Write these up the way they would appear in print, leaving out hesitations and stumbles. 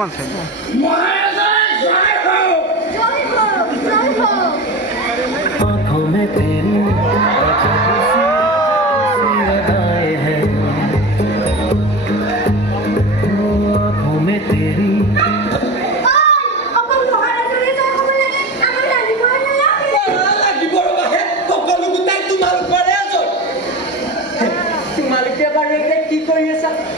অকণমান চাই आँखों में तेरी अदाएं हैं, आँखों में तेरी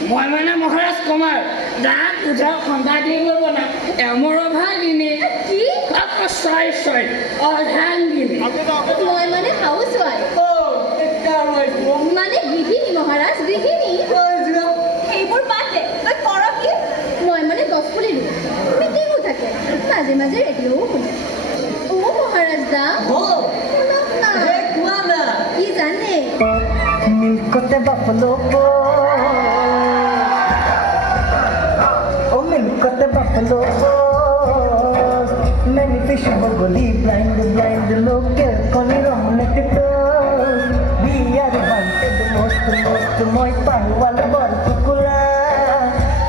মই মানে মহাৰাজ কুমাৰ দাঁত উঠাৰ খন্দা দি ল'ব না এমৰ ভাগিনী কি ছয় ছয় অৰ্ধাংগিনী মই মানে হাউচ ৱাইফ মানে গৃহিণী মহাৰাজ গৃহিণী সেইবোৰ বাদে তই কৰ কি মই মানে গছ পুলি ৰুওঁ মিটিঙো থাকে মাজে মাজে ৰেডিঅ'ও শুনে মহাৰাজ দা শুনক না কি জানে मिलकते बफलो ओ मिलकते बफलो मैंने फिश बगोली ब्लाइंड ब्लाइंड लोग के कोनी रोने Tito we are wanted most most मोय पाहवाल बर कुकुला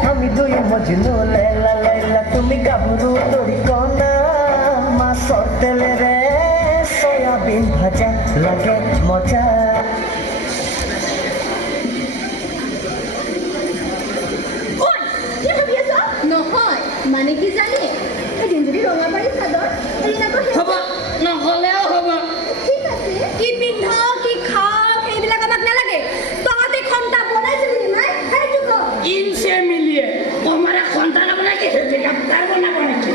हमी दुई मजनू लैला लैला तुम्ही गाभरू तोरी कोना मा सोतेले रे सोयाबीन भाजा लगे मजा নহয় মানে কি জানে এদিন যদি ৰঙাবাৰী চাদৰ হ'ব নহ'লেও হ'ব ঠিক আছে কি পিন্ধ কি খাওঁ সেইবিলাক আমাক নালাগে তহঁতে খন্তা বনাইছিলি নাই সেইটো ক ইনচে মিলিয়ে তোমাৰে খন্তা নবনাই কি হেলিকপ্টাৰ বনাব নেকি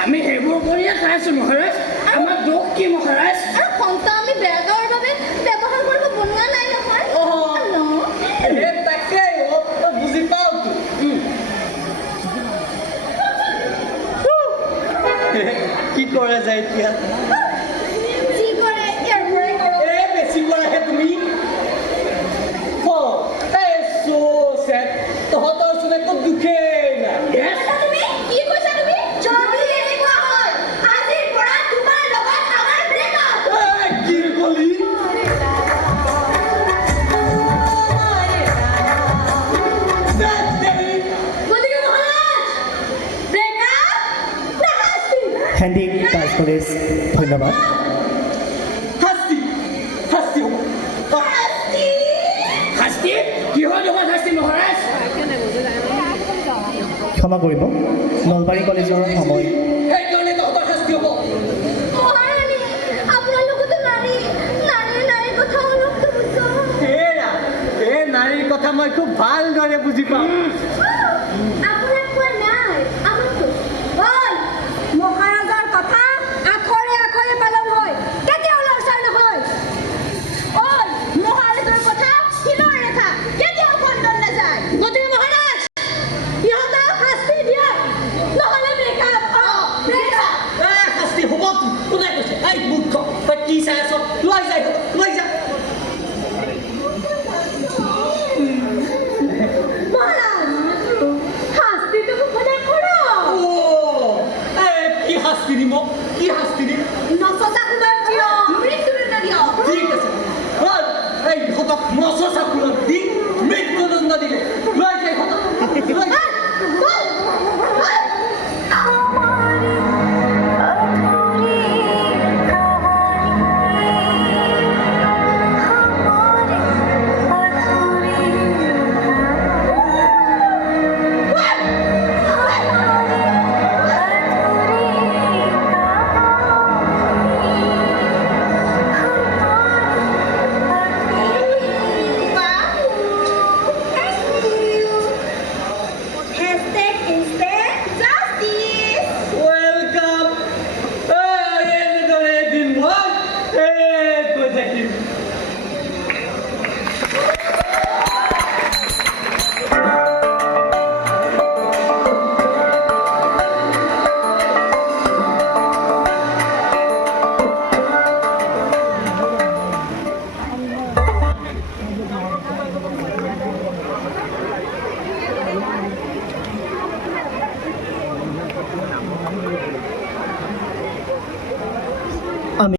আমি সেইবোৰ কৰিয়ে খাইছো মহাৰাজ আমাৰ দুখ কি মহাৰাজ আৰু খন্তা আমি বেগৰ বাবে ব্যৱহাৰ কৰিব বনোৱা নাই নহয় তাকে বুজি পাও কি কৰা যায় এতিয়া যি কৰে ইয়াৰ পৰাই কৰক বেছি কৰাহে তুমি তহঁতৰ চোন একো দুখেই নাই তুমি কি কৈছা তুমি যদি এনেকুৱা হয় আজিৰ পৰা তোমাৰ লগত আমাৰ ব্ৰেকআপ কি কলি গতিকে মহাৰাজ ব্ৰেকআপ শাস্তি হেন্দি কাজ পুলিচ ধন্যবাদ শাস্তি কিহৰ লগত শাস্তি মহাৰাজ ক্ষমা কৰিব নলবাৰী কলেজৰ সময় সেইকাৰণে তহঁতৰ শাস্তি হ'ব মহাৰাণী আপোনাৰ লগতো নাৰীৰ কথা অলপ নাৰীৰ কথা মই খুব ভালদৰে বুজি পাওঁ